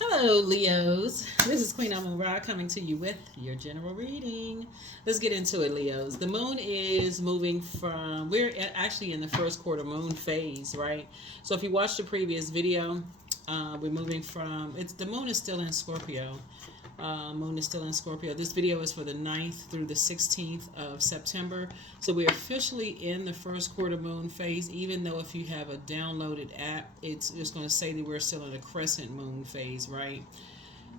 Hello, Leos. This is Queen Amun Ra coming to you with your general reading. Let's get into it, Leos. The moon is moving from, actually in the first quarter moon phase, right? So if you watched the previous video, we're moving from, the moon is still in Scorpio. Moon is still in Scorpio. This video is for the 9th through the 16th of September. So we're officially in the first quarter moon phase, even though if you have a downloaded app, it's just going to say that we're still in a crescent moon phase, right?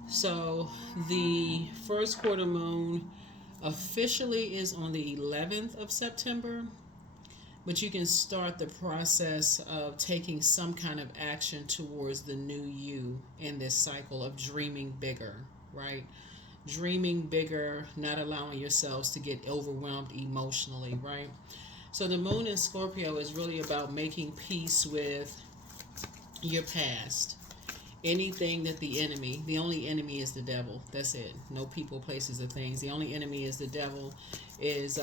So the first quarter moon officially is on the 11th of September, but you can start the process of taking some kind of action towards the new you in this cycle of dreaming bigger, right? Dreaming bigger, not allowing yourselves to get overwhelmed emotionally, right? So the moon in Scorpio is really about making peace with your past. Anything that the only enemy is the devil. That's it. No people, places, or things. The only enemy is the devil, is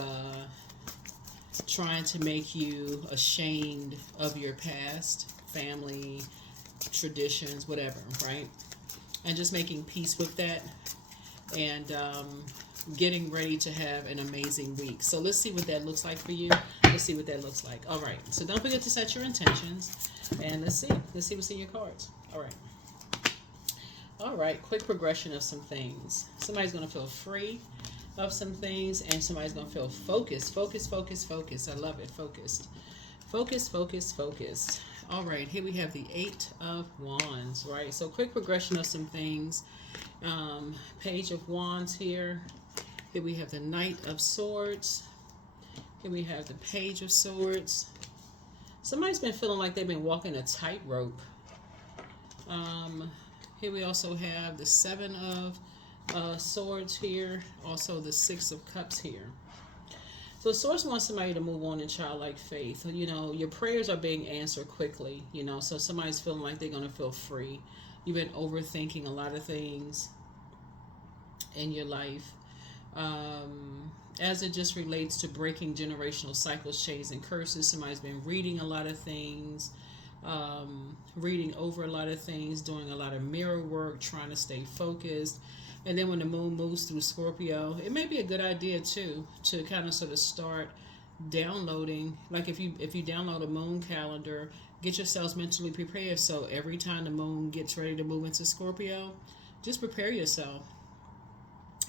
trying to make you ashamed of your past, family, traditions, whatever, right? And just making peace with that and getting ready to have an amazing week. So let's see what that looks like for you. Let's see what that looks like. All right. So don't forget to set your intentions. And let's see. Let's see what's in your cards. All right. All right. Quick progression of some things. Somebody's going to feel free of some things, and somebody's going to feel focused. Focus, focus, focus. I love it. Focused. Focus, focus, focused. All right, here we have the 8 of Wands, right? So quick progression of some things. Page of Wands here. Here we have the Knight of Swords. Here we have the Page of Swords. Somebody's been feeling like they've been walking a tightrope. Here we also have the 7 of Swords here. Also the 6 of Cups here. So Source wants somebody to move on in childlike faith. You know, your prayers are being answered quickly, you know, so somebody's feeling like they're going to feel free. You've been overthinking a lot of things in your life. As it just relates to breaking generational cycles, chains, and curses, somebody's been reading a lot of things, reading over a lot of things, doing a lot of mirror work, trying to stay focused. And then when the moon moves through Scorpio, it may be a good idea too to kind of sort of start downloading. Like if you download a moon calendar, get yourselves mentally prepared. So every time the moon gets ready to move into Scorpio, just prepare yourself.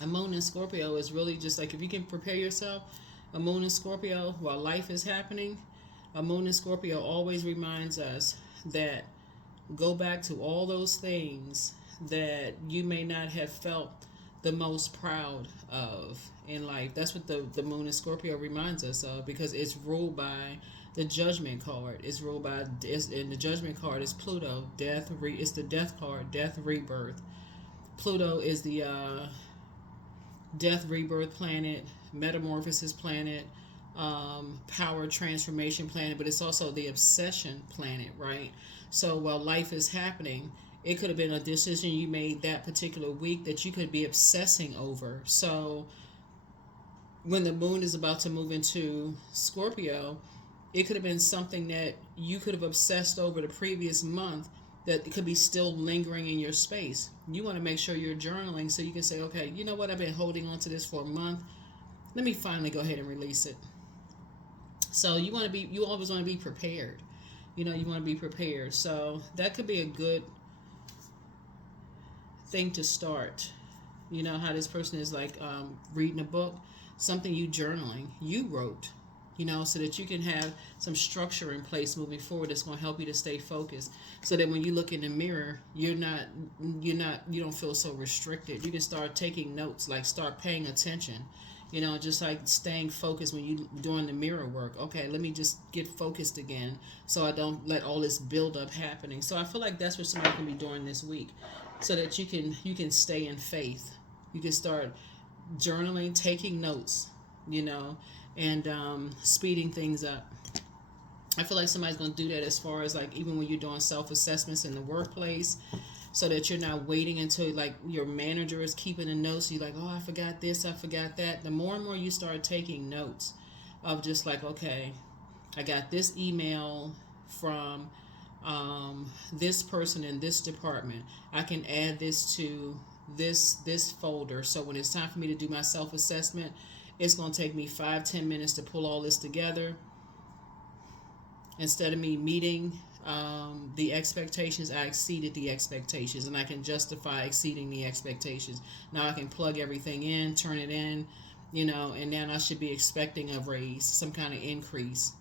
A moon in Scorpio is really just like, if you can prepare yourself, a moon in Scorpio while life is happening, a moon in Scorpio always reminds us that go back to all those things that you may not have felt the most proud of in life. That's what the moon in Scorpio reminds us of, because it's ruled by the judgment card. It's ruled by, and the judgment card is Pluto. It's the death card, death, rebirth. Pluto is the death, rebirth planet, metamorphosis planet, power transformation planet, but it's also the obsession planet, right? So while life is happening, it could have been a decision you made that particular week that you could be obsessing over. So when the moon is about to move into Scorpio, it could have been something that you could have obsessed over the previous month that could be still lingering in your space. You want to make sure you're journaling so you can say, okay, you know what, I've been holding on to this for a month. Let me finally go ahead and release it. So you always want to be prepared. You know, you want to be prepared. So that could be a good thing to start. You know how this person is like reading a book, something you wrote, you know, so that you can have some structure in place moving forward that's going to help you to stay focused, so that when you look in the mirror, you don't feel so restricted. You can start taking notes, like start paying attention, you know, just like staying focused when you doing the mirror work. Okay, let me just get focused again so I don't let all this build up happening. So I feel like that's what somebody can be doing this week, so that you can stay in faith. You can start journaling, taking notes, you know, and speeding things up. I feel like somebody's going to do that as far as like even when you're doing self-assessments in the workplace, so that you're not waiting until like your manager is keeping the notes. You're like, oh, I forgot this, I forgot that. The more and more you start taking notes of just like, okay, I got this email from this person in this department. I can add this to this folder. So when it's time for me to do my self-assessment, it's going to take me 5-10 minutes to pull all this together. Instead of me meeting the expectations, I exceeded the expectations, and I can justify exceeding the expectations. Now I can plug everything in, turn it in, and then I should be expecting a raise, some kind of increase.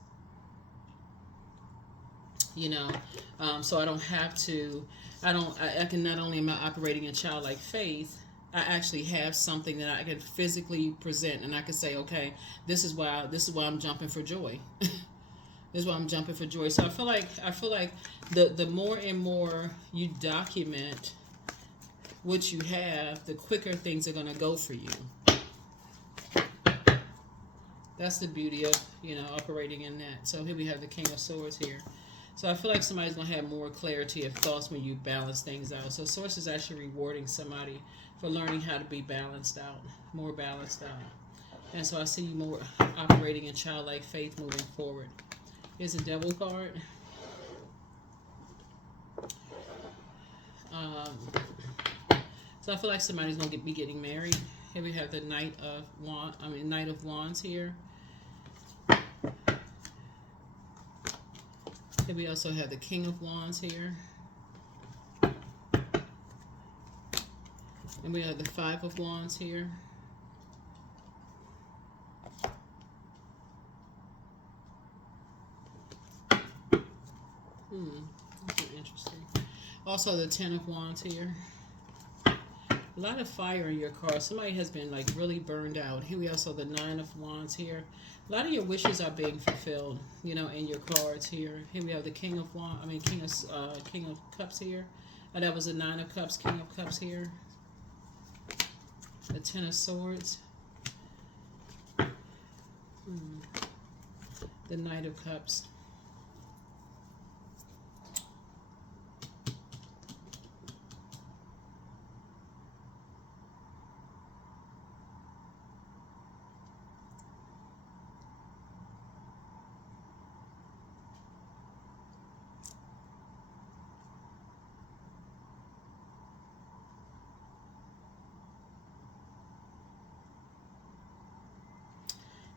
So I don't have to. I can, not only am I operating in childlike faith, I actually have something that I can physically present, and I can say, okay, this is why I'm jumping for joy. This is why I'm jumping for joy. So I feel like the more and more you document what you have, the quicker things are gonna go for you. That's the beauty of operating in that. So here we have the King of Swords here. So I feel like somebody's gonna have more clarity of thoughts when you balance things out. So Source is actually rewarding somebody for learning how to be balanced out, more balanced out. And so I see you more operating in childlike faith moving forward. Here's a Devil card. So I feel like somebody's gonna be getting married. Here we have the Knight of Wands here. Here we also have the King of Wands here. And we have the Five of Wands here. That's interesting. Also the Ten of Wands here. A lot of fire in your car. Somebody has been like really burned out. Here we also the Nine of Wands here. A lot of your wishes are being fulfilled, in your cards here. Here we have the King of Cups here. And that was the Nine of Cups, King of Cups here. The Ten of Swords. The Knight of Cups.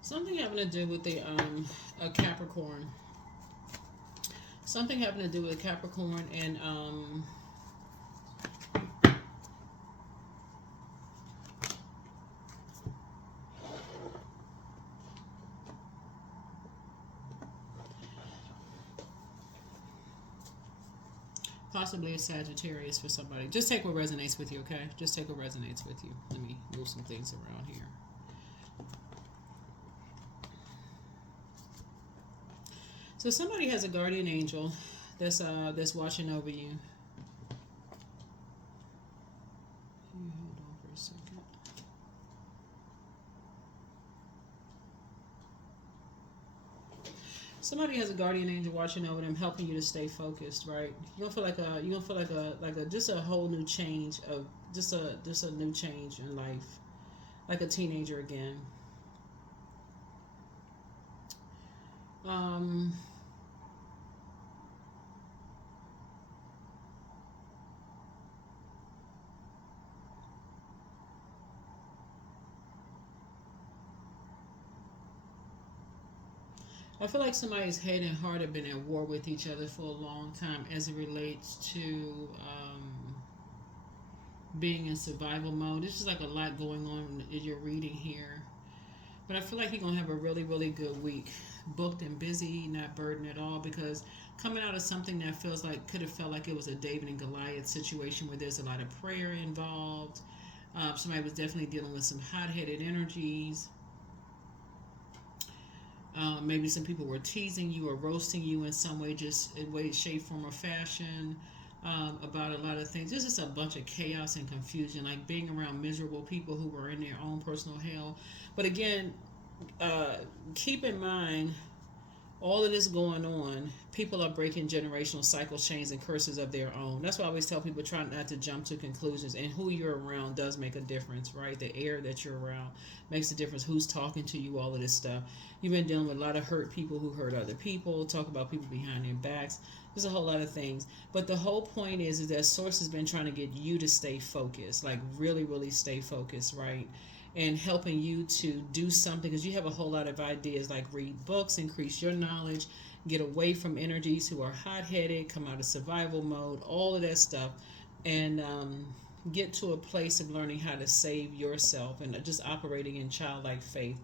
Something having to do with the a Capricorn. Something having to do with Capricorn and possibly a Sagittarius for somebody. Just take what resonates with you, okay? Just take what resonates with you. Let me move some things around here. So somebody has a guardian angel that's watching over you. Hold on for a second. Somebody has a guardian angel watching over them, helping you to stay focused, right? You're gonna feel like a just a whole new change of just a new change in life, like a teenager again. I feel like somebody's head and heart have been at war with each other for a long time as it relates to being in survival mode. There's just like a lot going on in your reading here. But I feel like you're going to have a really, really good week. Booked and busy, not burdened at all, because coming out of something that feels like, could have felt like it was a David and Goliath situation where there's a lot of prayer involved. Somebody was definitely dealing with some hot-headed energies. Maybe some people were teasing you or roasting you in some way, just in way, shape, form, or fashion, about a lot of things. There's just a bunch of chaos and confusion, like being around miserable people who were in their own personal hell. But again, keep in mind, all of this going on, people are breaking generational cycles, chains, and curses of their own. That's why I always tell people try not to jump to conclusions. And who you're around does make a difference, right? The air that you're around makes a difference. Who's talking to you, all of this stuff. You've been dealing with a lot of hurt people who hurt other people, talk about people behind their backs. There's a whole lot of things. But the whole point is that Source has been trying to get you to stay focused, like really, really stay focused, right? And helping you to do something because you have a whole lot of ideas like read books, increase your knowledge, get away from energies who are hot-headed, come out of survival mode, all of that stuff, and get to a place of learning how to save yourself and just operating in childlike faith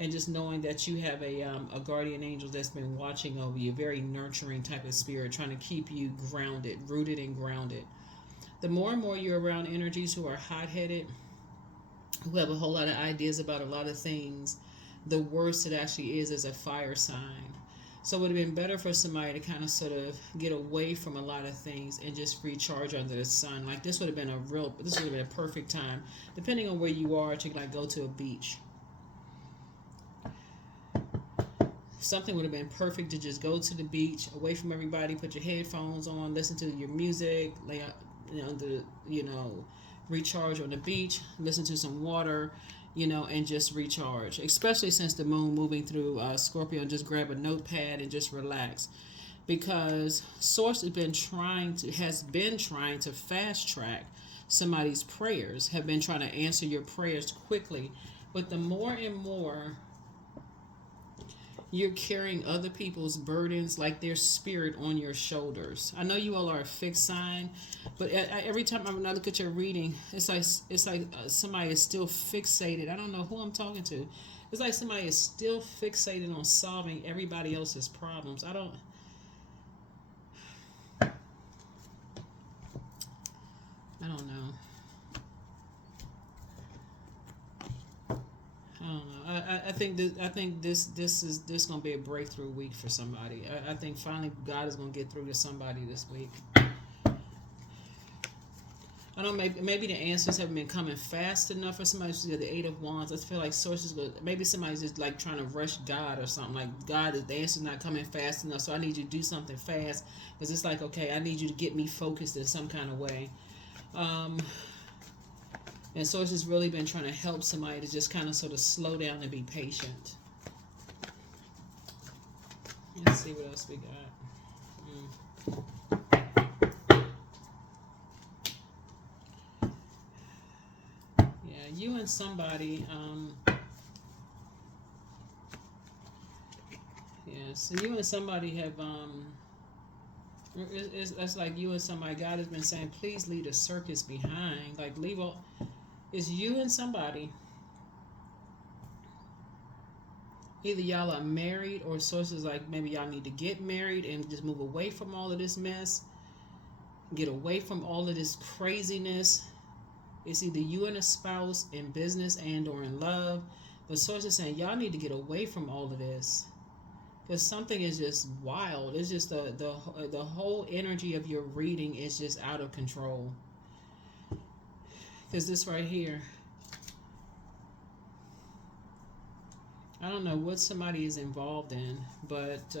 and just knowing that you have a guardian angel that's been watching over you, a very nurturing type of spirit trying to keep you grounded, rooted and grounded. The more and more you're around energies who are hot-headed, who have a whole lot of ideas about a lot of things, the worse it actually is as a fire sign. So it would have been better for somebody to kind of sort of get away from a lot of things and just recharge under the sun. Like this would have been a perfect time, depending on where you are, to like go to a beach. Something would have been perfect to just go to the beach, away from everybody, put your headphones on, listen to your music, lay out, recharge on the beach, listen to some water, and just recharge. Especially since the moon moving through Scorpio, just grab a notepad and just relax. Because Source has been trying to fast track somebody's prayers, have been trying to answer your prayers quickly. But the more and more you're carrying other people's burdens like their spirit on your shoulders. I know you all are a fixed sign, but every time I look at your reading, it's like somebody is still fixated. I don't know who I'm talking to. It's like somebody is still fixated on solving everybody else's problems. I don't know. I don't know. I think this is gonna be a breakthrough week for somebody. I think finally God is gonna get through to somebody this week. I don't know, maybe the answers haven't been coming fast enough for somebody to get the Eight of Wands. I feel like sources maybe somebody's just like trying to rush God or something. Like God, the answer's not coming fast enough, so I need you to do something fast because it's like, okay, I need you to get me focused in some kind of way. And Source has really been trying to help somebody to just kind of sort of slow down and be patient. Let's see what else we got. Yeah, you and somebody. So you and somebody have. That's like you and somebody. God has been saying, please leave a circus behind. Like leave all. It's you and somebody. Either y'all are married or sources like maybe y'all need to get married and just move away from all of this mess. Get away from all of this craziness. It's either you and a spouse in business and or in love. But sources saying y'all need to get away from all of this. Because something is just wild. It's just the whole energy of your reading is just out of control. Because this right here, I don't know what somebody is involved in, but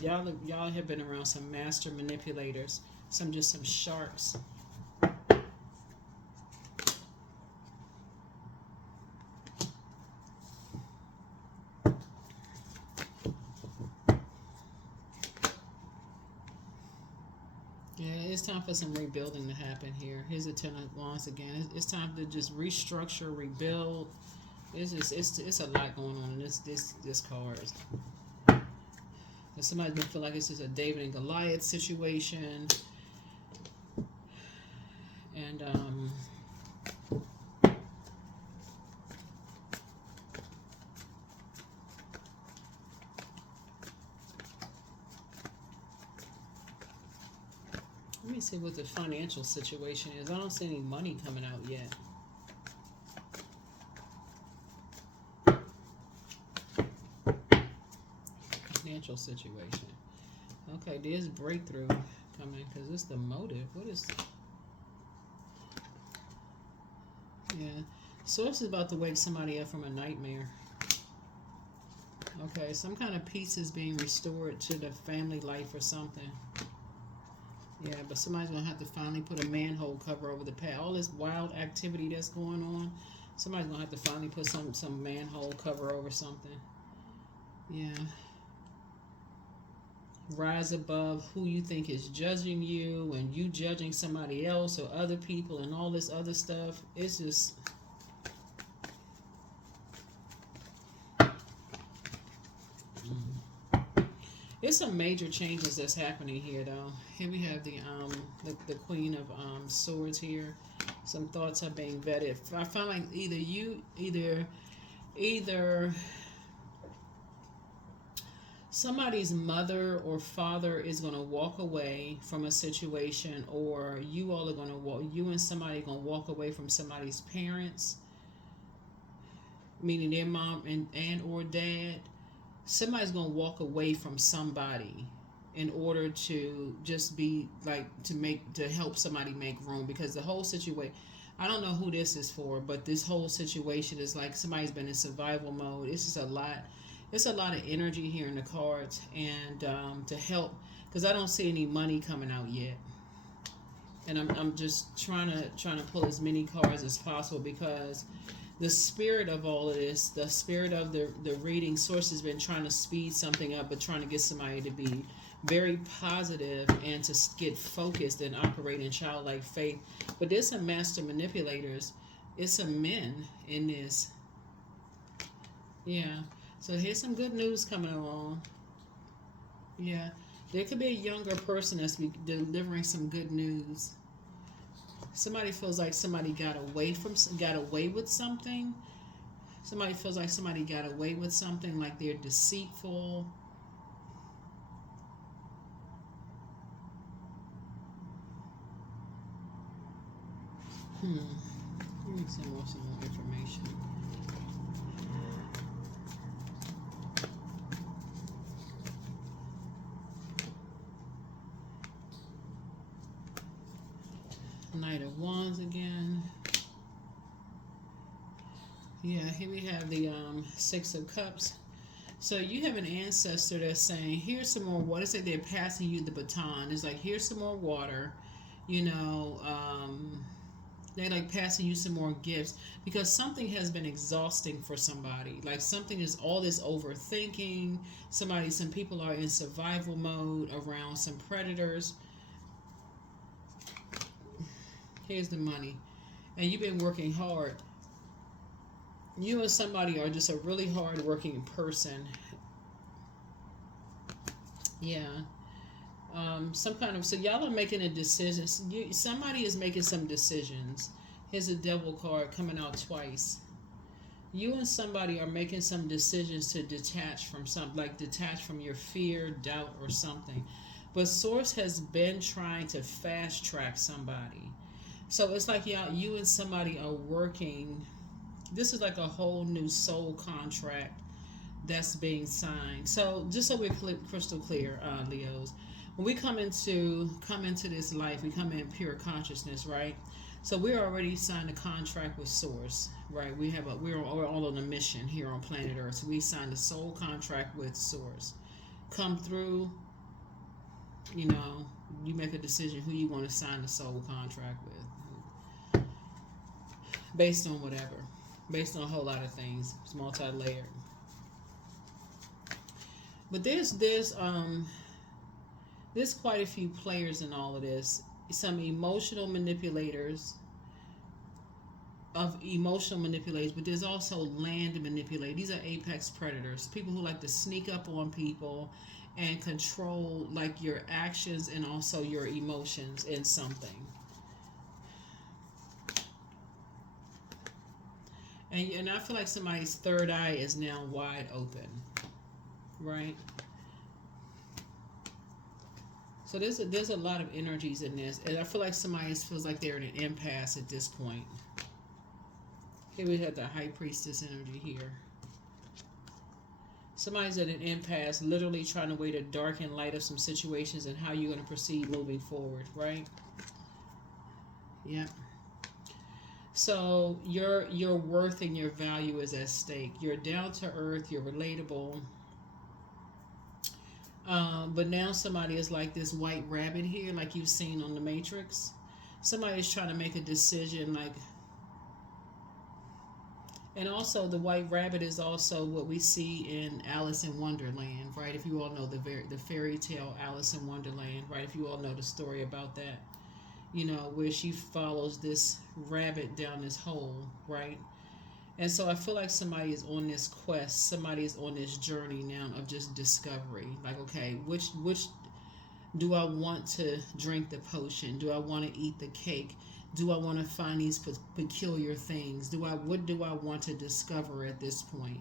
y'all have been around some master manipulators, some sharks. It's time for some rebuilding to happen here. Here's the Ten of Wands again. It's time to just restructure, rebuild. It's a lot going on in this card. Somebody's gonna feel like it's just a David and Goliath situation, and let me see what the financial situation is. I don't see any money coming out yet. Financial situation. Okay, there's breakthrough coming because it's the motive. What is... Yeah. Source is about to wake somebody up from a nightmare. Okay, some kind of peace is being restored to the family life or something. Yeah, but somebody's gonna have to finally put a manhole cover over the past. All this wild activity that's going on, somebody's gonna have to finally put some manhole cover over something. Yeah. Rise above who you think is judging you, and you judging somebody else or other people and all this other stuff. It's just it's some major changes that's happening here, though. Here we have the Queen of Swords here. Some thoughts are being vetted. I find like either somebody's mother or father is going to walk away from a situation, or you all are going to walk. You and somebody are going to walk away from somebody's parents, meaning their mom and or dad. Somebody's going to walk away from somebody in order to just be like to help somebody make room, because the whole situation, I don't know who this is for, but this whole situation is like somebody's been in survival mode. It's just a lot. It's a lot of energy here in the cards, and to help, because I don't see any money coming out yet, and I'm just trying to pull as many cards as possible, because the spirit of all of this, the spirit of the reading source has been trying to speed something up, but trying to get somebody to be very positive and to get focused and operate in childlike faith. But there's some master manipulators. It's some men in this. Yeah. So here's some good news coming along. Yeah. There could be a younger person that's delivering some good news. Somebody feels like somebody got away with something. Somebody feels like somebody got away with something, like they're deceitful. Give me some more information. Knight of Wands again. Yeah, here we have the Six of Cups. So you have an ancestor that's saying, here's some more water. It's like they're passing you the baton. It's like, here's some more water. You know, they're like passing you some more gifts, because something has been exhausting for somebody. Like something is all this overthinking. Some people are in survival mode around some predators. Here's the money. And you've been working hard. You and somebody are just a really hard working person. Yeah. Some kind of, so y'all are making a decision. Somebody is making some decisions. Here's a devil card coming out twice. You and somebody are making some decisions to detach from something, like detach from your fear, doubt, or something. But Source has been trying to fast track somebody. So it's like you and somebody are working. This is like a whole new soul contract that's being signed. So just so we're crystal clear, Leos, when we come into this life, we come in pure consciousness, right? So we're already signed a contract with Source, right? We're all on a mission here on planet Earth. So we signed a soul contract with Source. Come through, you know, you make a decision who you want to sign the soul contract with. Based on whatever. Based on a whole lot of things. It's multi-layered. But there's quite a few players in all of this. Some emotional manipulators, but there's also land manipulators. These are apex predators. People who like to sneak up on people and control like your actions and also your emotions in something. And I feel like somebody's third eye is now wide open, right? So there's a lot of energies in this, and I feel like somebody feels like they're in an impasse at this point. Here we have the High Priestess energy here. Somebody's at an impasse, literally trying to weigh the dark and light of some situations and how you're going to proceed moving forward, right? Yeah. So your worth and your value is at stake. You're down to earth. You're relatable. But now somebody is like this white rabbit here, like you've seen on the Matrix. Somebody is trying to make a decision, like, and also the white rabbit is also what we see in Alice in Wonderland, right? If you all know the fairy tale Alice in Wonderland, right? If you all know the story about that, you know, where she follows this rabbit down this hole, right? And so I feel like somebody is on this quest, somebody is on this journey now of just discovery. Like, okay, which do I want to drink the potion? Do I want to eat the cake? Do I want to find these peculiar things? What do I want to discover at this point?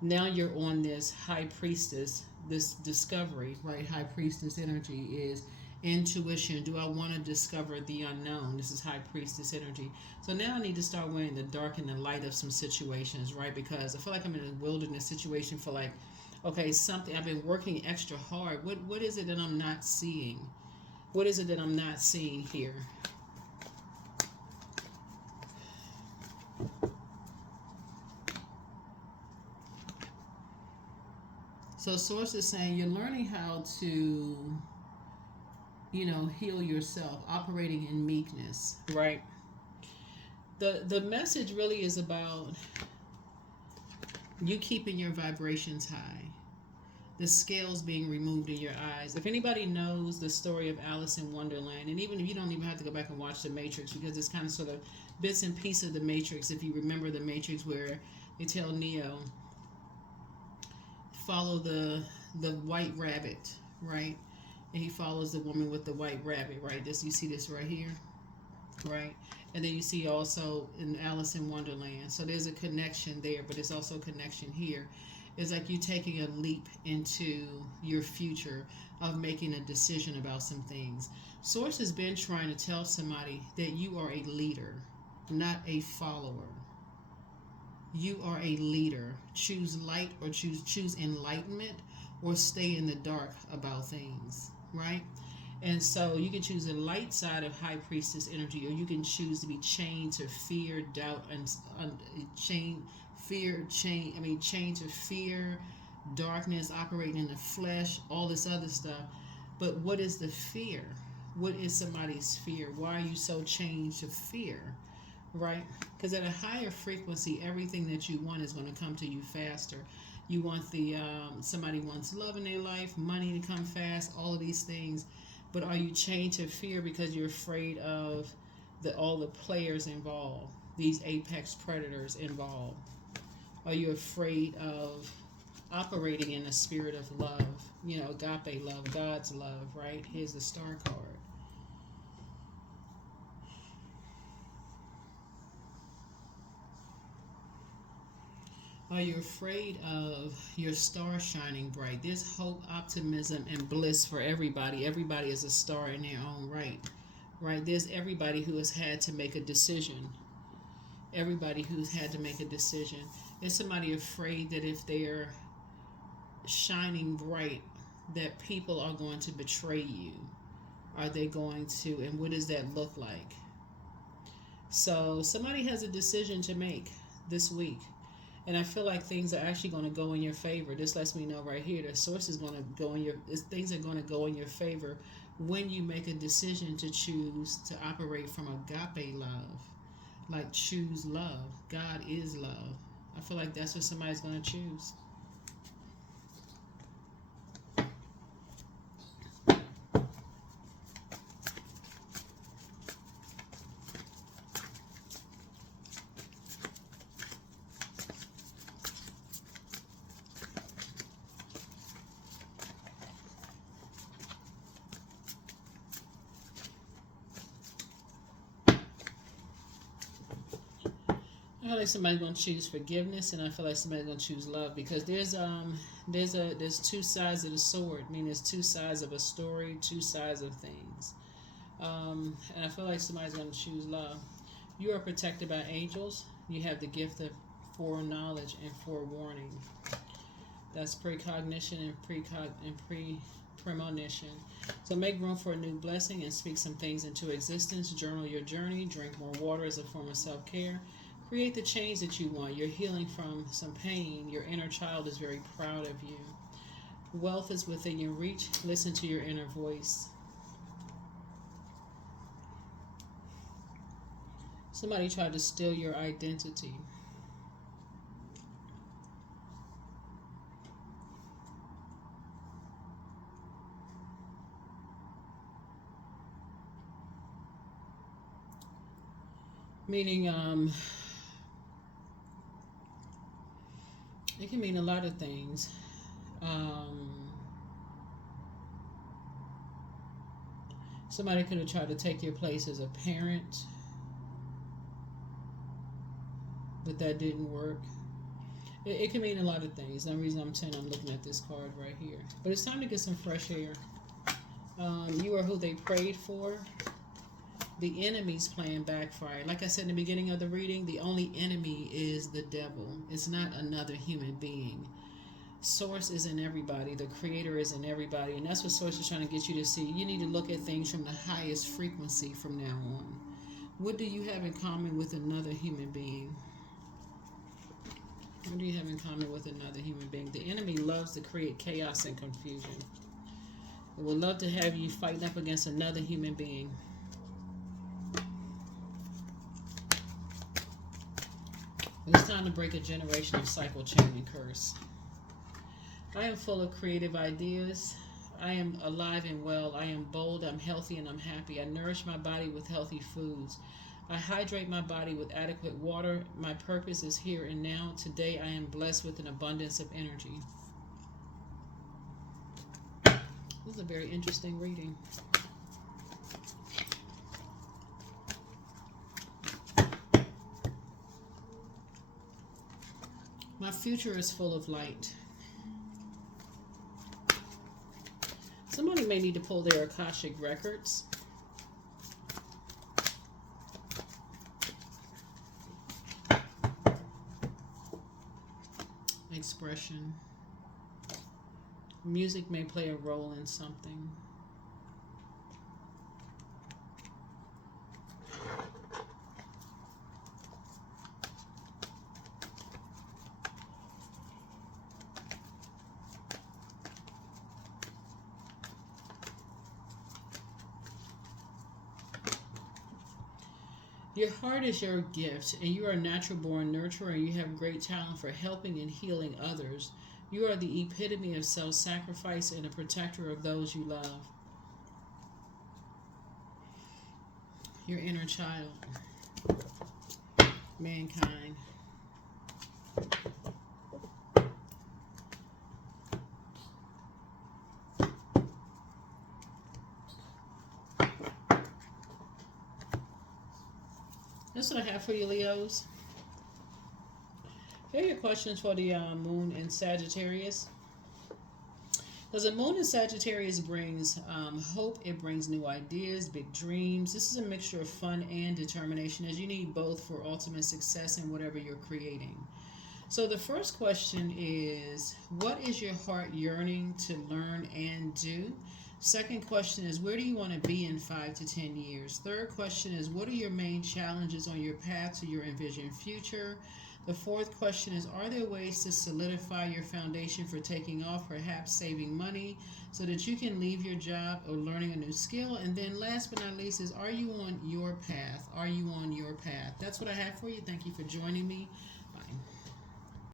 Now you're on this high priestess, this discovery, right? High priestess energy is intuition. Do I want to discover the unknown? This is high priestess energy. So now I need to start weighing the dark and the light of some situations, right? Because I feel like I'm in a wilderness situation for like, okay, something I've been working extra hard. What is it that I'm not seeing? What is it that I'm not seeing here? So source is saying you're learning how to, you know, heal yourself, operating in meekness, right? The message really is about you keeping your vibrations high, the scales being removed in your eyes. If anybody knows the story of Alice in Wonderland, and even if you don't even have to go back and watch The Matrix, because it's kind of sort of bits and pieces of The Matrix, if you remember The Matrix, where they tell Neo, follow the white rabbit, right? And he follows the woman with the white rabbit, right? This, you see this right here, right? And then you see also in Alice in Wonderland. So there's a connection there, but there's also a connection here. It's like you taking a leap into your future of making a decision about some things. Source has been trying to tell somebody that you are a leader, not a follower. You are a leader. Choose light or choose enlightenment, or stay in the dark about things, right? And so you can choose the light side of high priestess energy, or you can choose to be chained to fear, doubt, and chained to fear, darkness, operating in the flesh, all this other stuff. But what is the fear? What is somebody's fear? Why are you so chained to fear? Right? Because at a higher frequency, everything that you want is going to come to you faster. You want somebody wants love in their life, money to come fast, all of these things. But are you chained to fear because you're afraid of all the players involved, these apex predators involved? Are you afraid of operating in the spirit of love? You know, agape love, God's love, right? Here's the star card. Are you afraid of your star shining bright? There's hope, optimism, and bliss for everybody. Everybody is a star in their own right. Right? There's everybody who has had to make a decision. Everybody who's had to make a decision. Is somebody afraid that if they're shining bright, that people are going to betray you? Are they going to, and what does that look like? So somebody has a decision to make this week. And I feel like things are actually going to go in your favor. This lets me know right here, the source is going to go in things are going to go in your favor when you make a decision to choose to operate from agape love. Like, choose love. God is love. I feel like that's what somebody's going to choose. I feel like somebody's gonna choose forgiveness, and I feel like somebody's gonna choose love, because there's two sides of the sword. I mean, there's two sides of a story, two sides of things, and I feel like somebody's gonna choose love. You are protected by angels. You have the gift of foreknowledge and forewarning. That's precognition and premonition. So make room for a new blessing and speak some things into existence. Journal your journey. Drink more water as a form of self-care. Create the change that you want. You're healing from some pain. Your inner child is very proud of you. Wealth is within your reach. Listen to your inner voice. Somebody tried to steal your identity. Meaning, it can mean a lot of things. Somebody could have tried to take your place as a parent, but that didn't work. It can mean a lot of things. The reason I'm looking at this card right here. But it's time to get some fresh air. You are who they prayed for. The enemy's plan backfired. Like I said in the beginning of the reading, the only enemy is the devil. It's not another human being. Source is in everybody. The creator is in everybody. And that's what Source is trying to get you to see. You need to look at things from the highest frequency from now on. What do you have in common with another human being? What do you have in common with another human being? The enemy loves to create chaos and confusion. It would love to have you fighting up against another human being. It's time to break a generational cycle, chain, and curse. I am full of creative ideas. I am alive and well. I am bold. I'm healthy and I'm happy. I nourish my body with healthy foods. I hydrate my body with adequate water. My purpose is here and now. Today I am blessed with an abundance of energy. This is a very interesting reading. My future is full of light. Somebody may need to pull their Akashic records. Expression. Music may play a role in something. Your heart is your gift, and you are a natural born nurturer, and you have great talent for helping and healing others. You are the epitome of self-sacrifice and a protector of those you love. Your inner child. Mankind. That's what I have for you, Leos. Here are your questions for the moon in Sagittarius. Because the moon in Sagittarius brings hope. It brings new ideas, big dreams. This is a mixture of fun and determination, as you need both for ultimate success in whatever you're creating. So the first question is, what is your heart yearning to learn and do? Second question is, where do you want to be in 5 to 10 years? Third question is, what are your main challenges on your path to your envisioned future? The fourth question is, are there ways to solidify your foundation for taking off, perhaps saving money so that you can leave your job or learning a new skill? And then last but not least is, are you on your path? Are you on your path? That's what I have for you. Thank you for joining me.